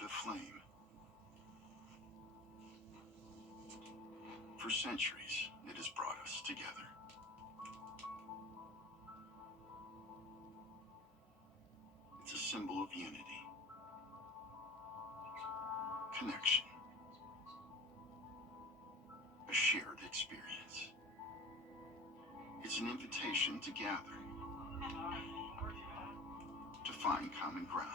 The flame. For centuries, it has brought us together. It's a symbol of unity, connection, a shared experience. It's an invitation to gather, to find common ground,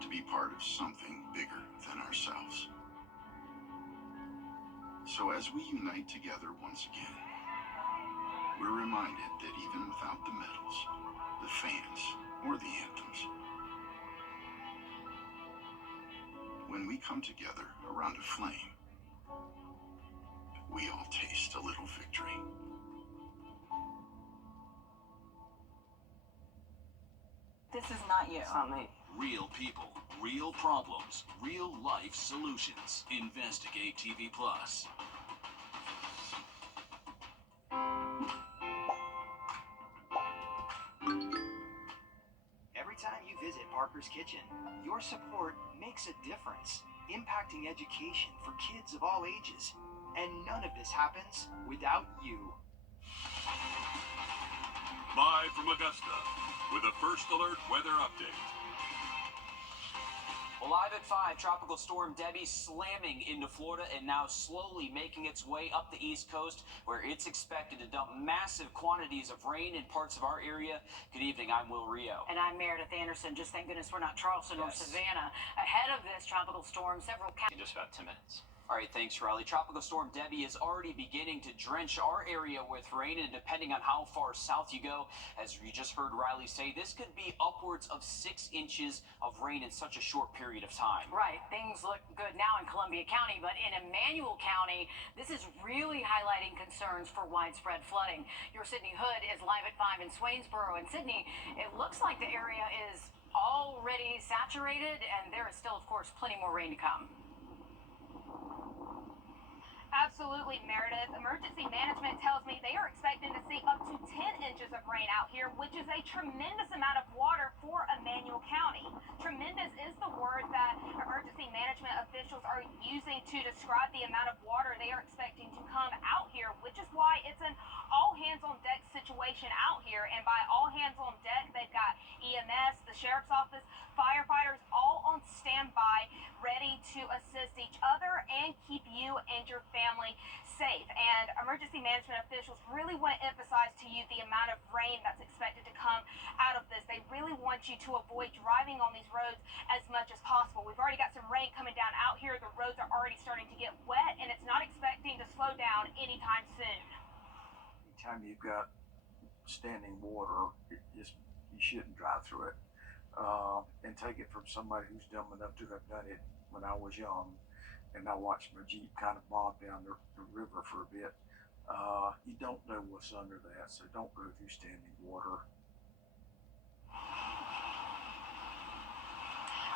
to be part of something bigger than ourselves. So as we unite together once again, we're reminded that even without the medals, the fans, or the anthems, when we come together around a flame, we all taste a little victory. This is not you. It's not me. Real people, real problems, real life solutions. Investigate TV Plus. Every time you visit Parker's Kitchen, your support makes a difference, impacting education for kids of all ages. And none of this happens without you. Live from Augusta with a First Alert weather update. Well, live at 5, Tropical Storm Debbie slamming into Florida and now slowly making its way up the East Coast, where it's expected to dump massive quantities of rain in parts of our area. Good evening, I'm Will Rio. And I'm Meredith Anderson. Just thank goodness we're not Charleston or Savannah. Ahead of this tropical storm, several In just about 10 minutes. All right, thanks, Riley. Tropical Storm Debbie is already beginning to drench our area with rain, and depending on how far south you go, as you just heard Riley say, this could be upwards of 6 inches of rain in such a short period of time. Right. Things look good now in Columbia County, but in Emmanuel County, this is really highlighting concerns for widespread flooding. Your Sydney Hood is live at 5 in Swainsboro. And Sydney, it looks like the area is already saturated, and there is still, of course, plenty more rain to come. Absolutely, Meredith. Emergency management tells me they are expecting to see up to 10 inches of rain out here, which is a tremendous amount of water for Emmanuel County. Tremendous is the word that emergency management officials are using to describe the amount of water they are expecting to come out here, which is why it's an all-hands-on-deck situation out here. And by all hands on deck, they've got EMS, the Sheriff's Office, firefighters all on standby, ready to assist each other and keep you and your family safe. And emergency management officials really want to emphasize to you the amount of rain that's expected to come out of this. They really want you to avoid driving on these roads as much as possible. We've already got some rain coming down out here. The roads are already starting to get wet, and it's not expecting to slow down anytime soon. Anytime you've got standing water, you shouldn't drive through it. And take it from somebody who's dumb enough to have done it when I was young, and I watched my Jeep kind of bog down the river for a bit. You don't know what's under that, so don't go through standing water.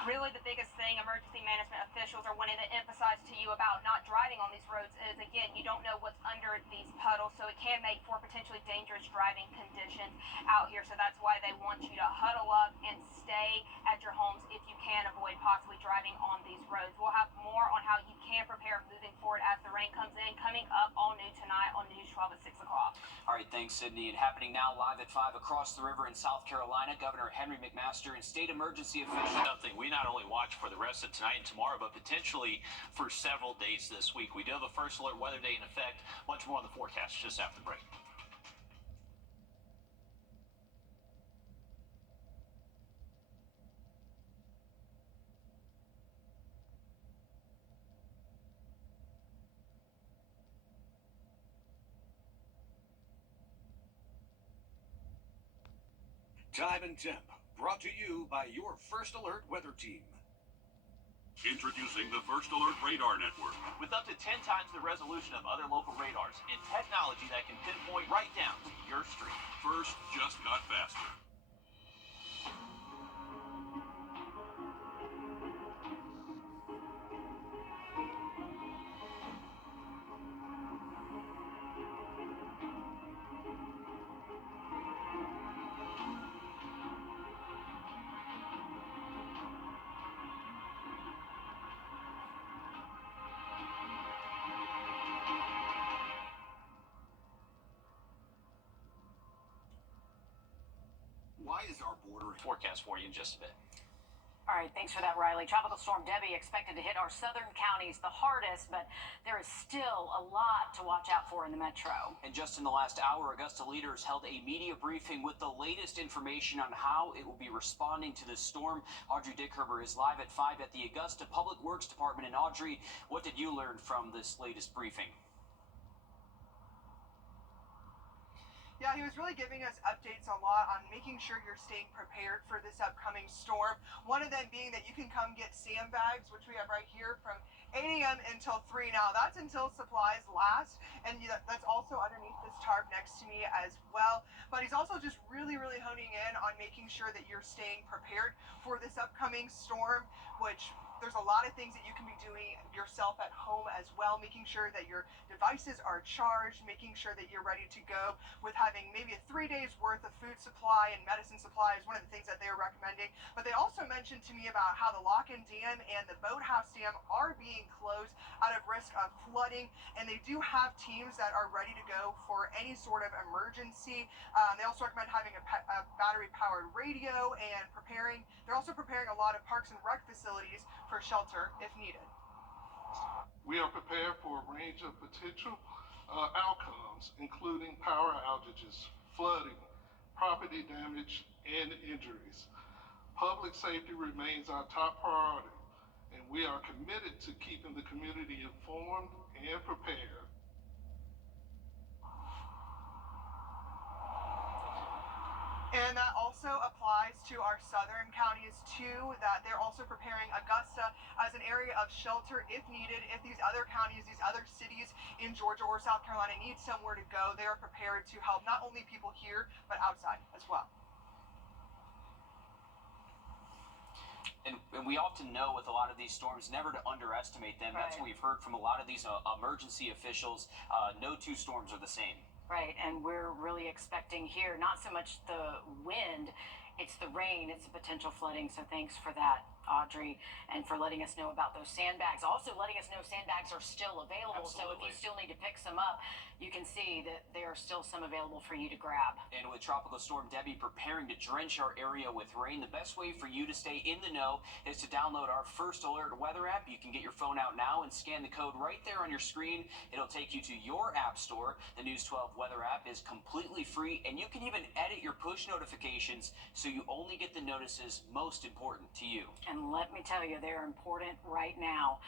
Really, the biggest thing emergency management officials are wanting to emphasize to you about not driving on these roads is, again, you don't know what's under these puddles, so it can make for potentially dangerous driving conditions out here. So that's why they want you to huddle up and stay at your homes if you can avoid possibly driving on these roads. We'll have more on how you can prepare moving forward as the rain comes in, coming up all new tonight on News 12 at 6 o'clock. All right, thanks, Sydney. And happening now live at 5 across the river in South Carolina, Governor Henry McMaster and state emergency officials. Something we not only watch for the rest of tonight and tomorrow, but potentially for several days this week. We do have a First Alert weather day in effect. Much more on the forecast just after the break. Time and temp, brought to you by your First Alert weather team. Introducing the First Alert Radar Network. With up to 10 times the resolution of other local radars and technology that can pinpoint right down to your street. First just got faster. Why is our border Forecast for you in just a bit. All right, thanks for that, Riley. Tropical storm Debbie expected to hit our southern counties the hardest, but there is still a lot to watch out for in the metro. And just in the last hour, Augusta leaders held a media briefing with the latest information on how it will be responding to this storm. Audrey Dickherber is live at 5 at the Augusta Public Works Department. And Audrey, what did you learn from this latest briefing? Yeah, he was really giving us updates a lot on making sure you're staying prepared for this upcoming storm. One of them being that you can come get sandbags, which we have right here from 8 a.m. until 3 now. That's until supplies last, and that's also underneath this tarp next to me as well. But he's also just really honing in on making sure that you're staying prepared for this upcoming storm, which there's a lot of things that you can be doing yourself at home as well, making sure that your devices are charged, making sure that you're ready to go with having maybe a 3 days worth of food supply and medicine supply is one of the things that they're recommending. But they also mentioned to me about how the Lock-in Dam and the Boathouse Dam are being closed out of risk of flooding, and they do have teams that are ready to go for any sort of emergency. They also recommend having a battery-powered radio and they're also preparing a lot of parks and rec facilities for shelter if needed. We are prepared for a range of potential outcomes, including power outages, flooding, property damage, and injuries. Public safety remains our top priority, and we are committed to keeping the community informed and prepared. And that also applies to our southern counties too, that they're also preparing Augusta as an area of shelter if needed. If these other counties, these other cities in Georgia or South Carolina need somewhere to go, they are prepared to help not only people here, but outside as well. And we often know with a lot of these storms never to underestimate them. Right. That's what we've heard from a lot of these emergency officials. No two storms are the same. Right, and we're really expecting here not so much the wind, it's the rain, it's the potential flooding. So thanks for that, Audrey, and for letting us know about those sandbags. Also letting us know sandbags are still available. Absolutely. So if you still need to pick some up, you can see that there are still some available for you to grab. And with Tropical Storm Debbie preparing to drench our area with rain, the best way for you to stay in the know is to download our First Alert weather app. You can get your phone out now and scan the code right there on your screen. It'll take you to your app store. The News 12 weather app is completely free, and you can even edit your push notifications so you only get the notices most important to you. And let me tell you, they're important right now.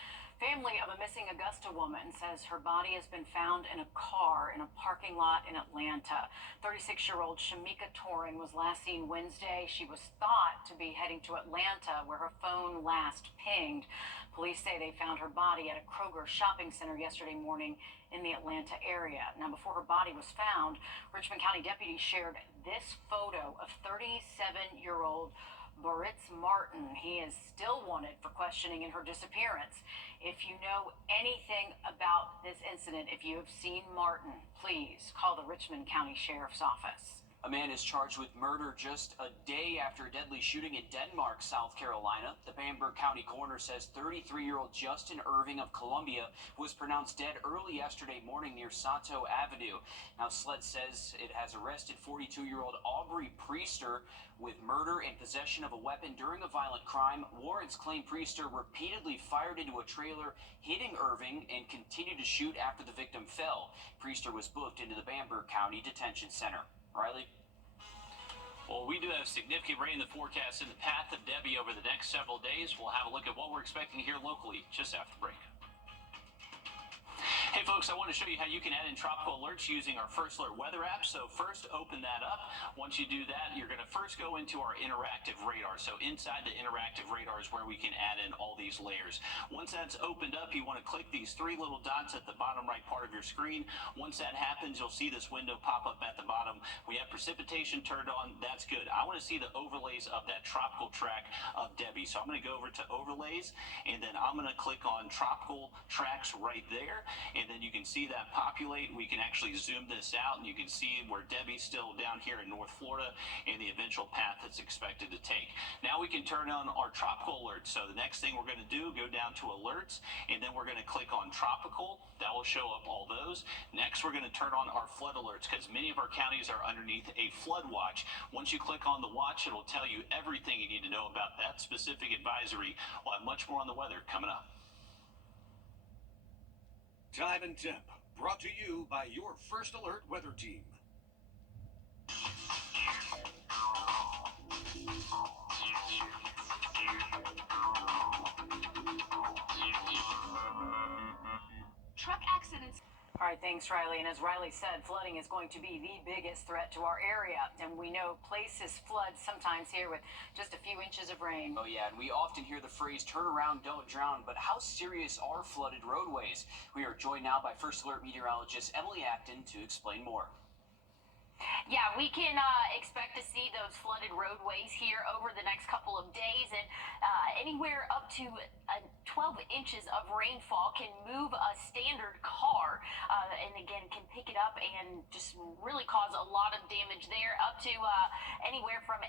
Family of a missing Augusta woman says her body has been found in a car in a parking lot in Atlanta. 36-year-old Shamika Torin was last seen Wednesday. She was thought to be heading to Atlanta, where her phone last pinged. Police say they found her body at a Kroger shopping center yesterday morning in the Atlanta area. Now, before her body was found, Richmond County deputies shared this photo of 37-year-old Boritz Martin. He is still wanted for questioning in her disappearance. If you know anything about this incident, if you have seen Martin, please call the Richmond County Sheriff's Office. A man is charged with murder just a day after a deadly shooting in Denmark, South Carolina. The Bamberg County coroner says 33-year-old Justin Irving of Columbia was pronounced dead early yesterday morning near Sato Avenue. Now, SLED says it has arrested 42-year-old Aubrey Priester with murder and possession of a weapon during a violent crime. Warrants claim Priester repeatedly fired into a trailer, hitting Irving, and continued to shoot after the victim fell. Priester was booked into the Bamberg County Detention Center. Riley? Well, we do have significant rain in the forecast in the path of Debbie over the next several days. We'll have a look at what we're expecting here locally just after the break. Hey folks, I want to show you how you can add in tropical alerts using our First Alert weather app. So first, open that up. Once you do that, you're going to first go into our interactive radar. So inside the interactive radar is where we can add in all these layers. Once that's opened up, you want to click these three little dots at the bottom right part of your screen. Once that happens, you'll see this window pop up at the bottom. We have precipitation turned on. That's good. I want to see the overlays of that tropical track of Debbie. So I'm going to go over to overlays, and then I'm going to click on tropical tracks right there. And then then you can see that populate. We can actually zoom this out, and you can see where Debbie's still down here in North Florida and the eventual path it's expected to take. Now we can turn on our tropical alerts. So the next thing we're going to do, go down to alerts, and then we're going to click on tropical. That will show up all those. Next, we're going to turn on our flood alerts because many of our counties are underneath a flood watch. Once you click on the watch, it'll tell you everything you need to know about that specific advisory. We'll have much more on the weather coming up. Time and temp, brought to you by your First Alert weather team. Truck accidents. All right, thanks, Riley. And as Riley said, flooding is going to be the biggest threat to our area. And we know places flood sometimes here with just a few inches of rain. Oh yeah, and we often hear the phrase turn around, don't drown, but how serious are flooded roadways? We are joined now by First Alert meteorologist Emily Acton to explain more. Yeah, we can expect to see those flooded roadways here over the next couple of days, and anywhere up to 12 inches of rainfall can move a standard car, and again can pick it up and just really cause a lot of damage there. Up to anywhere from 8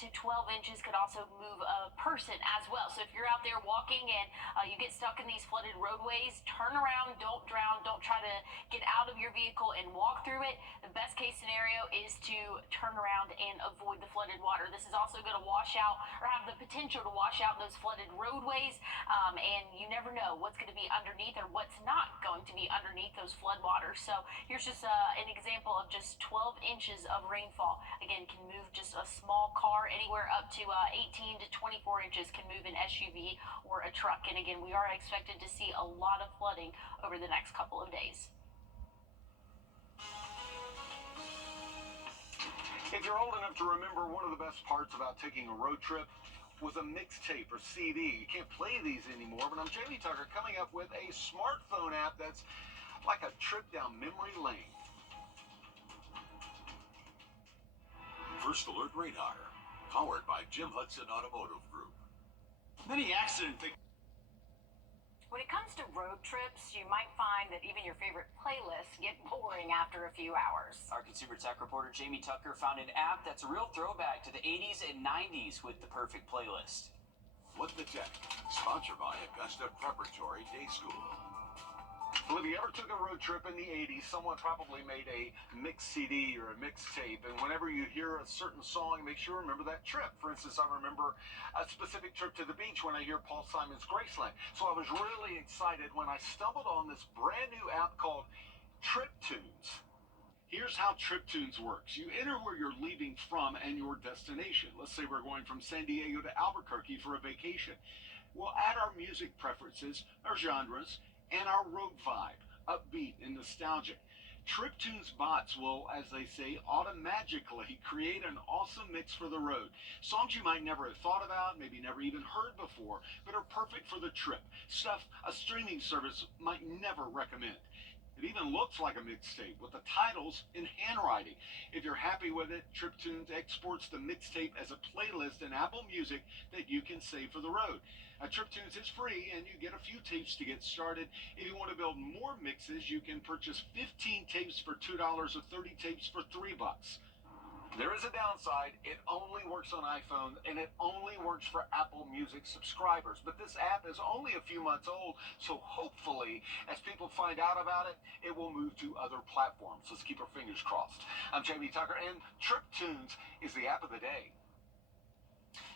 to 12 inches could also move a person as well. So if you're out there walking and you get stuck in these flooded roadways, turn around, don't drown, don't try to get out of your vehicle and walk through it. The best case scenario is to turn around and avoid the flooded water. This is also going to wash out or have the potential to wash out those flooded roadways, and you never know what's going to be underneath or what's not going to be underneath those flood waters. So here's just an example of just 12 inches of rainfall. Again, can move just a small car. Anywhere up to 18 to 24 inches can move an SUV or a truck. And again, we are expected to see a lot of flooding over the next couple of days. If you're old enough to remember, one of the best parts about taking a road trip was a mixtape or CD. You can't play these anymore, but I'm Jamie Tucker coming up with a smartphone app that's like a trip down memory lane. First Alert Radar, powered by Jim Hudson Automotive Group. Many accident victims. When it comes to road trips, you might find that even your favorite playlists get boring after a few hours. Our consumer tech reporter Jamie Tucker found an app that's a real throwback to the 80s and 90s with the perfect playlist. What the Tech, sponsored by Augusta Preparatory Day School. Well, if you ever took a road trip in the 80s, someone probably made a mix CD or a mixtape, and whenever you hear a certain song, it makes you remember that trip. For instance, I remember a specific trip to the beach when I hear Paul Simon's Graceland. So I was really excited when I stumbled on this brand new app called TripTunes. Here's how TripTunes works. You enter where you're leaving from and your destination. Let's say we're going from San Diego to Albuquerque for a vacation. We'll add our music preferences, our genres, and our road vibe, upbeat and nostalgic. TripTunes bots will, as they say, automagically create an awesome mix for the road. Songs you might never have thought about, maybe never even heard before, but are perfect for the trip. Stuff a streaming service might never recommend. It even looks like a mixtape with the titles in handwriting. If you're happy with it, TripTunes exports the mixtape as a playlist in Apple Music that you can save for the road. TripTunes is free, and you get a few tapes to get started. If you want to build more mixes, you can purchase 15 tapes for $2 or 30 tapes for $3. There is a downside. It only works on iPhone, and it only works for Apple Music subscribers. But this app is only a few months old, so hopefully, as people find out about it, it will move to other platforms. Let's keep our fingers crossed. I'm Jamie Tucker, and TripTunes is the app of the day.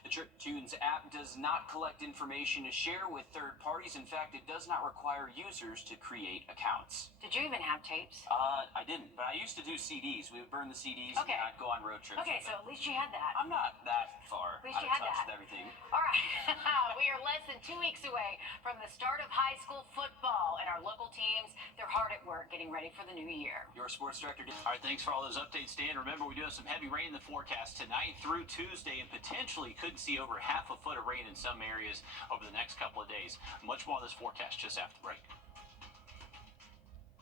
The TripTunes app does not collect information to share with third parties. In fact, it does not require users to create accounts. Did you even have tapes? I didn't, but I used to do CDs. We would burn the CDs Okay. and I'd go on road trips. Okay, so at least you had that. I'm not that far At least out you of had touch that. with everything. All right, we are less than 2 weeks away from the start of high school football, and our local teams, they're hard at work getting ready for the new year. Your sports director. All right, thanks for all those updates, Dan. Remember, we do have some heavy rain in the forecast tonight through Tuesday, and potentially could see over half a foot of rain in some areas over the next couple of days. Much more on this forecast just after the break.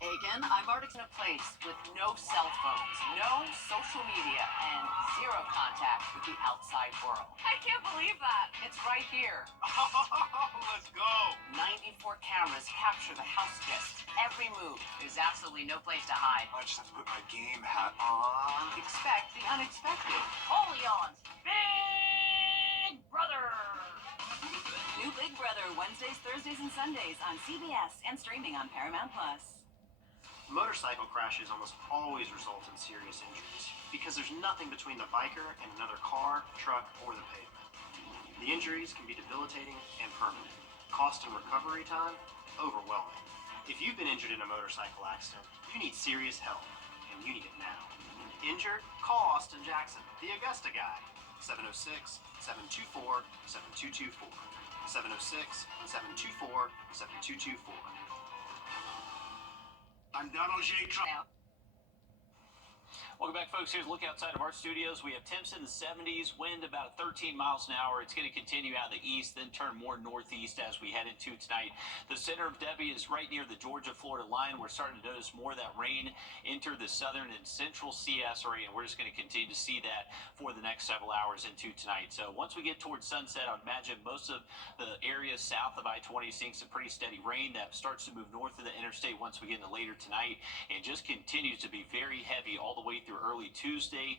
Aiken, I'm already in a place with no cell phones, no social media, and zero contact with the outside world. I can't believe that. It's right here. Let's go. 94 cameras capture the house guests. Every move. There's absolutely no place to hide. I just have to put my game hat on. Expect the unexpected. Holy on Big Brother. New Big Brother Wednesdays, Thursdays, and Sundays on CBS and streaming on Paramount Plus. Motorcycle crashes almost always result in serious injuries because there's nothing between the biker and another car, truck, or the pavement. The injuries can be debilitating and permanent. Cost and recovery time, overwhelming. If you've been injured in a motorcycle accident, you need serious help, and you need it now. Injured? Call Austin Jackson, the Augusta guy. 706-724-7224. 706-724-7224. I'm Donald J. Trump. Welcome back, folks. Here's a look outside of our studios. We have temps in the 70s, wind about 13 miles an hour. It's going to continue out of the east, then turn more northeast as we head into tonight. The center of Debbie is right near the Georgia-Florida line. We're starting to notice more of that rain enter the southern and central CS area, and we're just going to continue to see that for the next several hours into tonight. So once we get towards sunset, I would imagine most of the areas south of I-20 seeing some pretty steady rain that starts to move north of the interstate once we get into later tonight, and just continues to be very heavy all the way through early Tuesday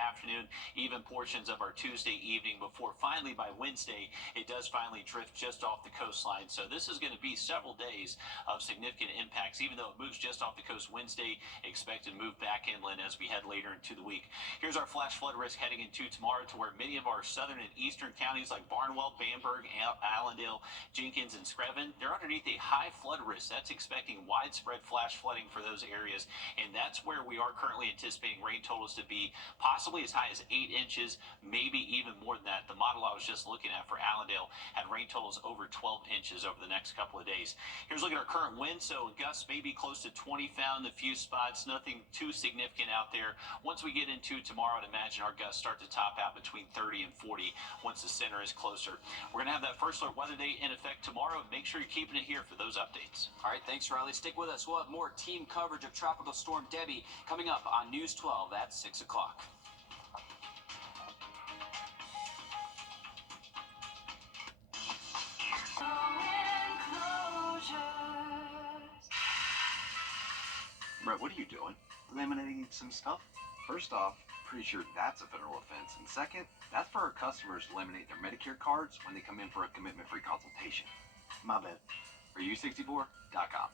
afternoon, even portions of our Tuesday evening before finally by Wednesday, it does finally drift just off the coastline. So this is going to be several days of significant impacts. Even though it moves just off the coast Wednesday, expect to move back inland as we head later into the week. Here's our flash flood risk heading into tomorrow, to where many of our southern and eastern counties like Barnwell, Bamberg, Allendale, Jenkins, and Screven, they're underneath a high flood risk. That's expecting widespread flash flooding for those areas, and that's where we are currently anticipating rain totals to be possibly as high as 8 inches, maybe even more than that. The model I was just looking at for Allendale had rain totals over 12 inches over the next couple of days. Here's a look at our current wind. So gusts maybe close to 20 found in a few spots, nothing too significant out there. Once we get into tomorrow, I'd imagine our gusts start to top out between 30 and 40 once the center is closer. We're going to have that first alert weather day in effect tomorrow. Make sure you're keeping it here for those updates. All right, thanks, Riley. Stick with us. We'll have more team coverage of Tropical Storm Debbie coming up on News 12 at 6 o'clock. Brett, what are you doing? Laminating some stuff. First off, pretty sure that's a federal offense. And second, that's for our customers to laminate their Medicare cards when they come in for a commitment-free consultation. My bad. For U64.com.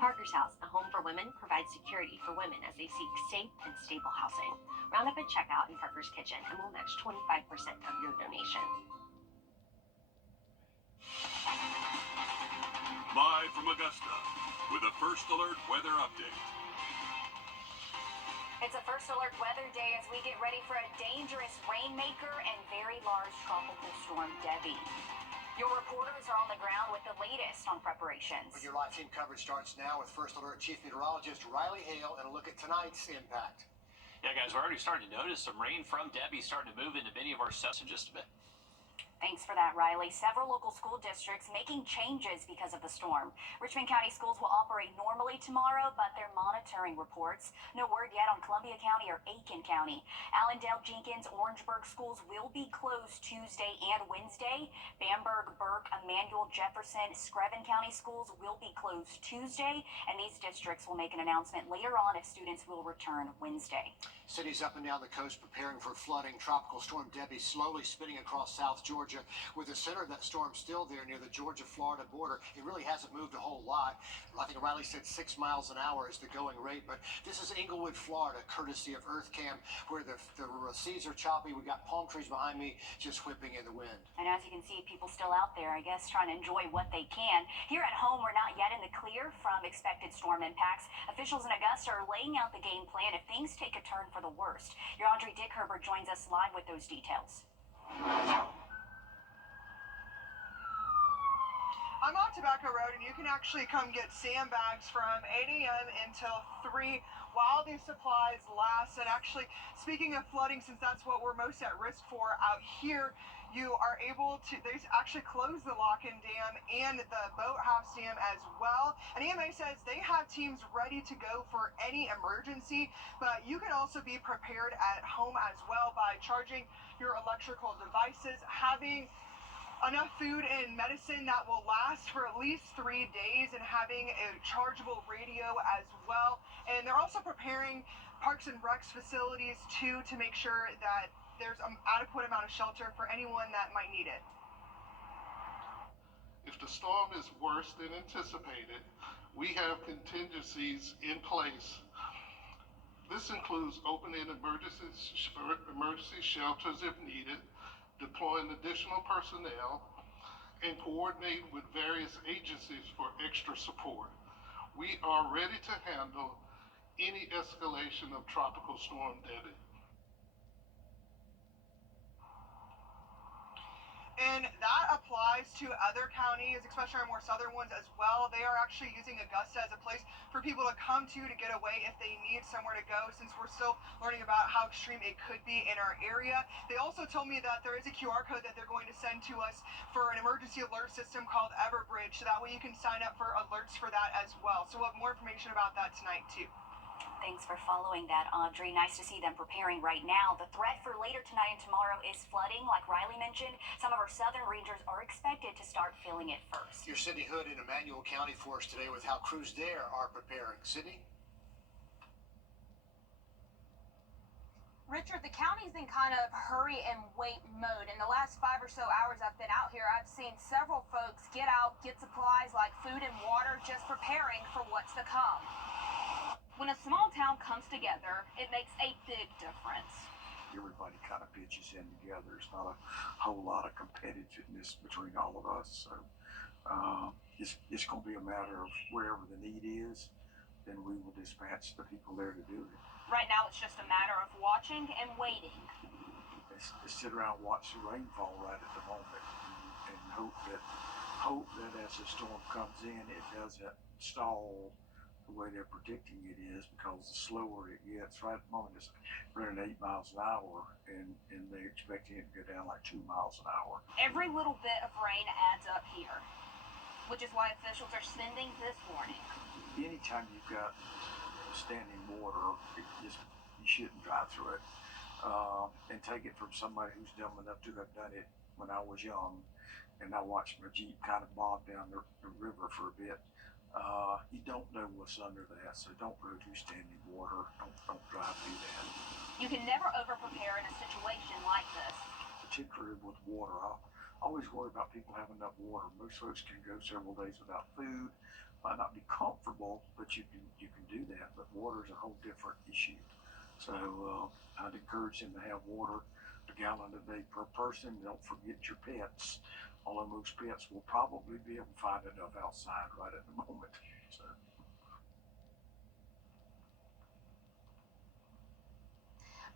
Parker's House, a home for women, provides security for women as they seek safe and stable housing. Round up at checkout in Parker's Kitchen and we'll match 25% of your donation. Live from Augusta with a First Alert weather update. It's a First Alert weather day as we get ready for a dangerous rainmaker and very large tropical storm Debbie. Your reporters are on the ground with the latest on preparations. Your live team coverage starts now with First Alert Chief Meteorologist Riley Hale and a look at tonight's impact. Yeah, guys, we're already starting to notice some rain from Debbie starting to move into many of our steps in just a bit. Thanks for that, Riley. Several local school districts making changes because of the storm. Richmond County schools will operate normally tomorrow, but they're monitoring reports. No word yet on Columbia County or Aiken County. Allendale, Jenkins, Orangeburg schools will be closed Tuesday and Wednesday. Bamberg, Burke, Emmanuel, Jefferson, Screven County schools will be closed Tuesday, and these districts will make an announcement later on if students will return Wednesday. Cities up and down the coast preparing for flooding. Tropical Storm Debbie slowly spinning across South Georgia, with the center of that storm still there near the Georgia-Florida border. It really hasn't moved a whole lot. I think Riley said 6 miles an hour is the going rate, but this is Englewood, Florida, courtesy of EarthCam, where the seas are choppy. We've got palm trees behind me just whipping in the wind. And as you can see, people still out there, I guess, trying to enjoy what they can. Here at home, we're not yet in the clear from expected storm impacts. Officials in Augusta are laying out the game plan if things take a turn for the worst. Your Andre Dick Herbert joins us live with those details. I'm on Tobacco Road, and you can actually come get sandbags from 8 a.m. until 3 while these supplies last. And actually, speaking of flooding, since that's what we're most at risk for out here, you are able to, they actually close the lock-in dam and the boathouse dam as well. And EMA says they have teams ready to go for any emergency, but you can also be prepared at home as well by charging your electrical devices, having enough food and medicine that will last for at least 3 days, and having a chargeable radio as well. And they're also preparing Parks and Recs facilities too, to make sure that there's an adequate amount of shelter for anyone that might need it. If the storm is worse than anticipated, we have contingencies in place. This includes opening emergency shelters if needed, deploying additional personnel, and coordinating with various agencies for extra support. We are ready to handle any escalation of Tropical Storm Debbie. And that applies to other counties, especially our more southern ones as well. They are actually using Augusta as a place for people to come to get away if they need somewhere to go, since we're still learning about how extreme it could be in our area. They also told me that there is a QR code that they're going to send to us for an emergency alert system called Wrdw, so that way you can sign up for alerts for that as well. So we'll have more information about that tonight too. Thanks for following that, Audrey. Nice to see them preparing right now. The threat for later tonight and tomorrow is flooding, like Riley mentioned. Some of our southern regions are expected to start feeling it first. Here's Sydney Hood in Emmanuel County for us today with how crews there are preparing. Sydney? Richard, the county's in kind of hurry and wait mode. In the last 5 or so hours I've been out here, I've seen several folks get out, get supplies like food and water, just preparing for what's to come. When a small town comes together, it makes a big difference. Everybody kind of pitches in together. There's not a whole lot of competitiveness between all of us. So it's going to be a matter of wherever the need is, then we will dispatch the people there to do it. Right now, it's just a matter of watching and waiting. Let's sit around and watch the rainfall right at the moment, and hope that as the storm comes in, it doesn't stall the way they're predicting it is, because the slower it gets, right at the moment it's running 8 miles an hour, and they're expecting it to go down like 2 miles an hour. Every little bit of rain adds up here, which is why officials are sending this warning. Anytime you've got standing water, you shouldn't drive through it. And take it from somebody who's dumb enough to have done it when I was young, and I watched my Jeep kind of bob down the river for a bit. You don't know what's under that, so don't go through standing water. Don't drive through that. You can never over-prepare in a situation like this. Particularly with water, I always worry about people having enough water. Most folks can go several days without food. Might not be comfortable, but you can do that. But water is a whole different issue. So I'd encourage them to have water, a gallon a day per person. Don't forget your pets. Although most pets will probably be able to find enough outside right at the moment. So.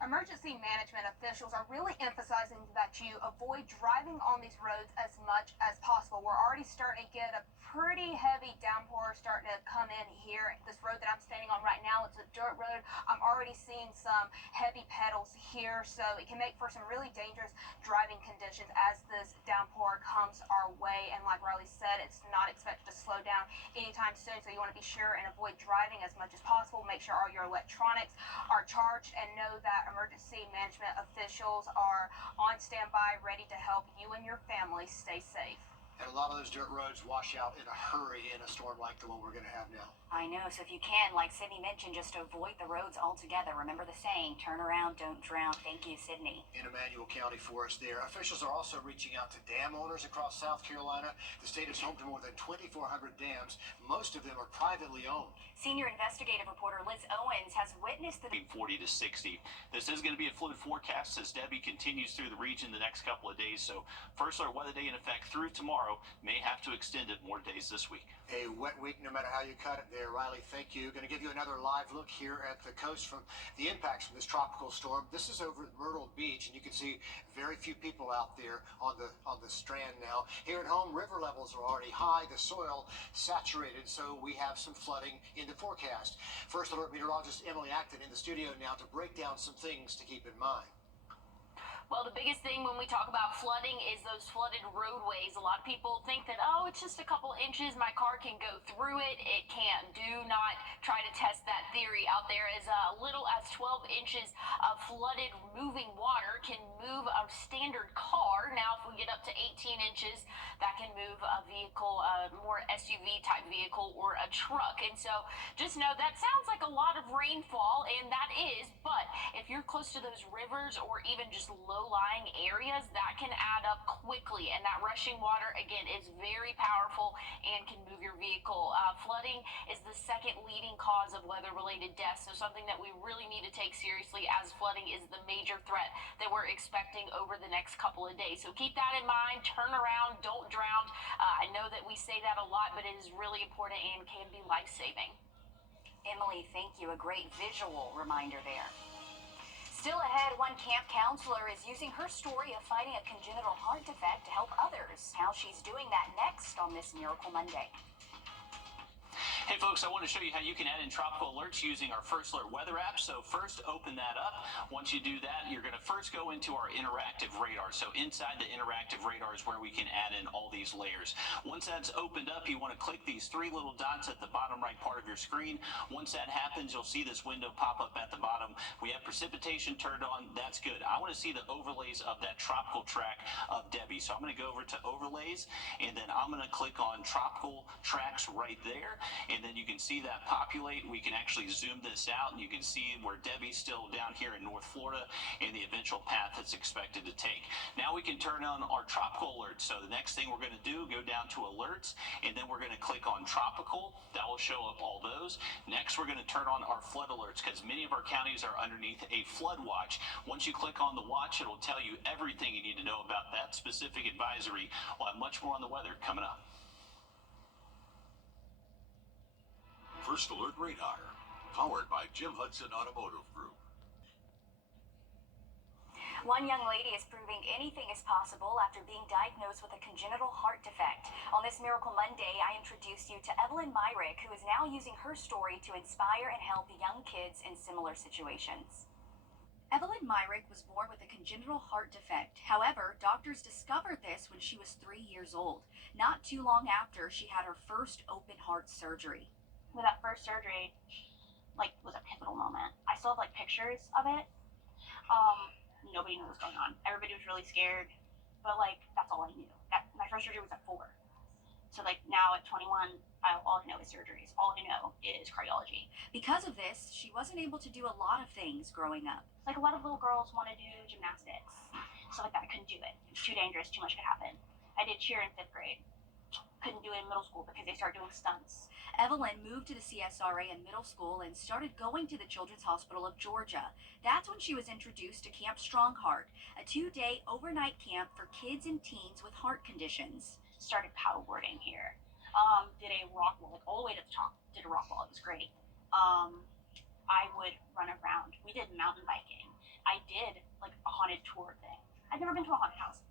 Emergency management officials are really emphasizing that you avoid driving on these roads as much as possible. We're already starting to get a pretty heavy downpour starting to come in here. This road that I'm standing on right now, it's a dirt road. I'm already seeing some heavy puddles here, so it can make for some really dangerous driving conditions as this downpour comes our way. And like Riley said, it's not expected to slow down anytime soon, so you want to be sure and avoid driving as much as possible. Make sure all your electronics are charged, and know that emergency management officials are on standby, ready to help you and your family stay safe. And a lot of those dirt roads wash out in a hurry in a storm like the one we're going to have now. I know, so if you can, like Sydney mentioned, just avoid the roads altogether. Remember the saying, turn around, don't drown. Thank you, Sydney. In Emmanuel County for us there. Officials are also reaching out to dam owners across South Carolina. The state is home to more than 2,400 dams. Most of them are privately owned. Senior investigative reporter Liz Owens has witnessed the 40 to 60. This is going to be a flood forecast as Debbie continues through the region the next couple of days. So first alert weather day in effect through tomorrow. tomorrow. May have to extend it more days this week. A wet week, no matter how you cut it there. Riley, thank you. Going to give you another live look here at the coast from the impacts from this tropical storm. This is over at Myrtle Beach, and you can see very few people out there on the strand now. Here at home, river levels are already high, the soil saturated, so we have some flooding in the forecast. First Alert meteorologist Emily Acton in the studio now to break down some things to keep in mind. Well, the biggest thing when we talk about flooding is those flooded roadways. A lot of people think that, oh, it's just a couple inches, my car can go through it. It can't. Do not try to test that theory. Out there as little as 12 inches of flooded moving water can move a standard car. Now, if we get up to 18 inches, that can move a vehicle, a more SUV type vehicle or a truck. And so just know that sounds like a lot of rainfall, and that is, but if you're close to those rivers or even just low-lying areas, that can add up quickly, and that rushing water again is very powerful and can move your vehicle. Flooding is the second leading cause of weather-related deaths, so something that we really need to take seriously, as flooding is the major threat that we're expecting over the next couple of days. So keep that in mind. Turn around, don't drown. I know that we say that a lot, but it is really important and can be life-saving. Emily, thank you. A great visual reminder there. Still ahead, one camp counselor is using her story of fighting a congenital heart defect to help others. How she's doing that next on this Miracle Monday. Hey folks, I want to show you how you can add in tropical alerts using our First Alert weather app. So first, open that up. Once you do that, you're going to first go into our interactive radar. So inside the interactive radar is where we can add in all these layers. Once that's opened up, you want to click these three little dots at the bottom right part of your screen. Once that happens, you'll see this window pop up at the bottom. We have precipitation turned on. That's good. I want to see the overlays of that tropical track of Debbie. So I'm going to go over to overlays, and then I'm going to click on tropical tracks right there. And then you can see that populate. We can actually zoom this out, and you can see where Debbie's still down here in North Florida and the eventual path it's expected to take. Now we can turn on our tropical alerts. So the next thing we're going to do, go down to alerts, and then we're going to click on tropical. That will show up all those. Next, we're going to turn on our flood alerts, because many of our counties are underneath a flood watch. Once you click on the watch, it'll tell you everything you need to know about that specific advisory. We'll have much more on the weather coming up. First Alert Radar, powered by Jim Hudson Automotive Group. One young lady is proving anything is possible after being diagnosed with a congenital heart defect. On this Miracle Monday, I introduce you to Evelyn Myrick, who is now using her story to inspire and help young kids in similar situations. Evelyn Myrick was born with a congenital heart defect. However, doctors discovered this when she was 3 years old, not too long after she had her first open heart surgery. With that first surgery, was a pivotal moment. I still have pictures of it. Nobody knew what was going on. Everybody was really scared, but that's all I knew. My first surgery was at 4. So now at 21, all I know is surgeries. All I know is cardiology. Because of this, she wasn't able to do a lot of things growing up. A lot of little girls want to do gymnastics, stuff like that. I couldn't do it. It was too dangerous. Too much could happen. I did cheer in 5th grade. Couldn't do it in middle school because they started doing stunts. Evelyn moved to the CSRA in middle school and started going to the Children's Hospital of Georgia. That's when she was introduced to Camp Strongheart, a 2-day overnight camp for kids and teens with heart conditions. Started paddleboarding here. Did a rock wall, all the way to the top. Did a rock wall. It was great. I would run around. We did mountain biking. I did a haunted tour thing. I'd never been to a haunted house.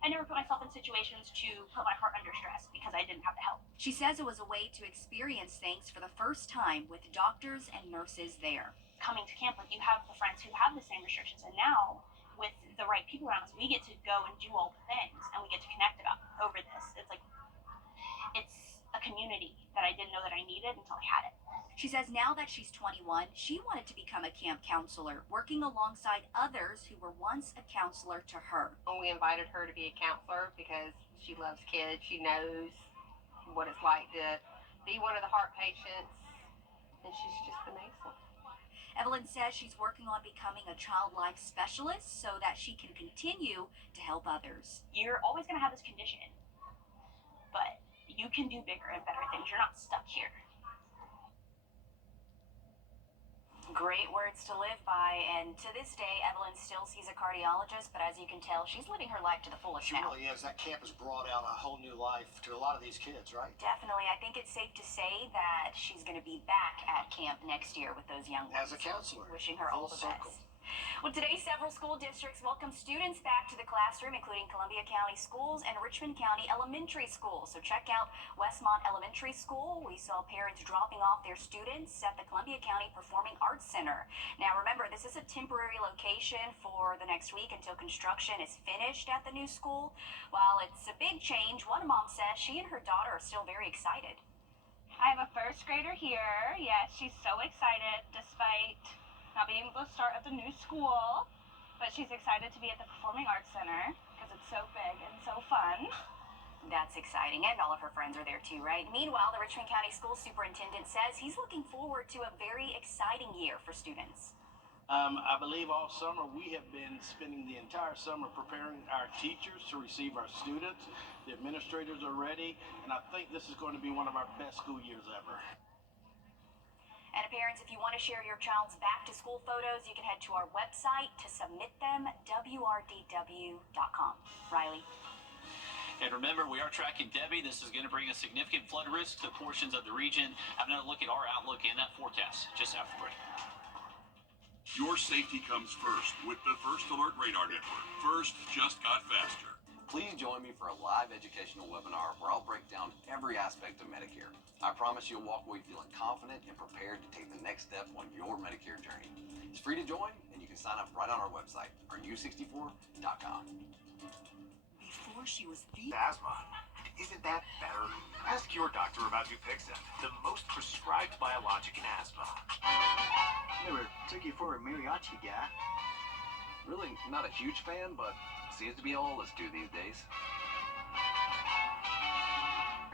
I never put myself in situations to put my heart under stress because I didn't have the help. She says it was a way to experience things for the first time with doctors and nurses there. Coming to camp, you have the friends who have the same restrictions, and now with the right people around us, we get to go and do all the things, and we get to connect over this. It's a community that I didn't know that I needed until I had it. She says now that she's 21, she wanted to become a camp counselor, working alongside others who were once a counselor to her. We invited her to be a counselor because she loves kids. She knows what it's like to be one of the heart patients, and she's just amazing. Evelyn says she's working on becoming a child life specialist so that she can continue to help others. You're always going to have this condition, but you can do bigger and better things. You're not stuck here. Great words to live by, and to this day, Evelyn still sees a cardiologist, but as you can tell, she's living her life to the fullest She now. really is. That camp has brought out a whole new life to a lot of these kids, right? Definitely. I think it's safe to say that she's going to be back at camp next year with those young ones. As a counselor. Wishing her all the Full circle. best. Well, today, several school districts welcome students back to the classroom, including Columbia County Schools and Richmond County Elementary Schools. So check out Westmont Elementary School. We saw parents dropping off their students at the Columbia County Performing Arts Center. Now, remember, this is a temporary location for the next week until construction is finished at the new school. While it's a big change, one mom says she and her daughter are still very excited. I have a first grader here. Yes, she's so excited despite not being able to start at the new school. But she's excited to be at the Performing Arts Center because it's so big and so fun. That's exciting, and all of her friends are there too, right? Meanwhile, the Richmond County School Superintendent says he's looking forward to a very exciting year for students. I believe all summer we have been spending the entire summer preparing our teachers to receive our students. The administrators are ready, and I think this is going to be one of our best school years ever. And parents, if you want to share your child's back-to-school photos, you can head to our website to submit them, wrdw.com. Riley. And remember, we are tracking Debbie. This is going to bring a significant flood risk to portions of the region. Have another look at our outlook and that forecast just after the break. Your safety comes first with the First Alert Radar Network. First just got faster. Please join me for a live educational webinar where I'll break down every aspect of Medicare. I promise you'll walk away feeling confident and prepared to take the next step on your Medicare journey. It's free to join, and you can sign up right on our website, rnu64.com. Before she was the asthma. Isn't that better? Ask your doctor about Dupixent, the most prescribed biologic in asthma. Never took you for a mariachi guy. Really not a huge fan, but seems to be all of us do these days.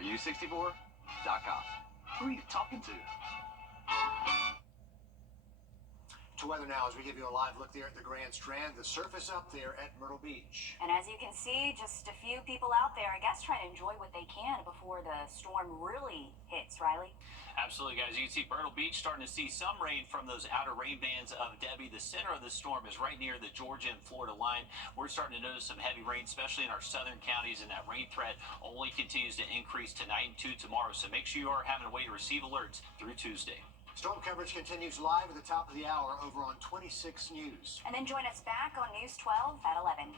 rnu64.com. Who are you talking to? To weather now as we give you a live look there at the Grand Strand. The surface up there at Myrtle Beach. And as you can see, just a few people out there, I guess, trying to enjoy what they can before the storm really hits, Riley. Absolutely, guys. You can see Myrtle Beach starting to see some rain from those outer rain bands of Debbie. The center of the storm is right near the Georgia and Florida line. We're starting to notice some heavy rain, especially in our southern counties, and that rain threat only continues to increase tonight and tomorrow. So make sure you are having a way to receive alerts through Tuesday. Storm coverage continues live at the top of the hour over on 26 News. And then join us back on News 12 at 11.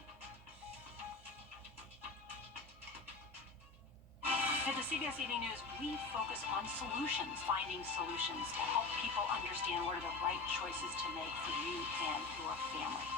At the CBS Evening News, we focus on solutions, finding solutions to help people understand what are the right choices to make for you and your family.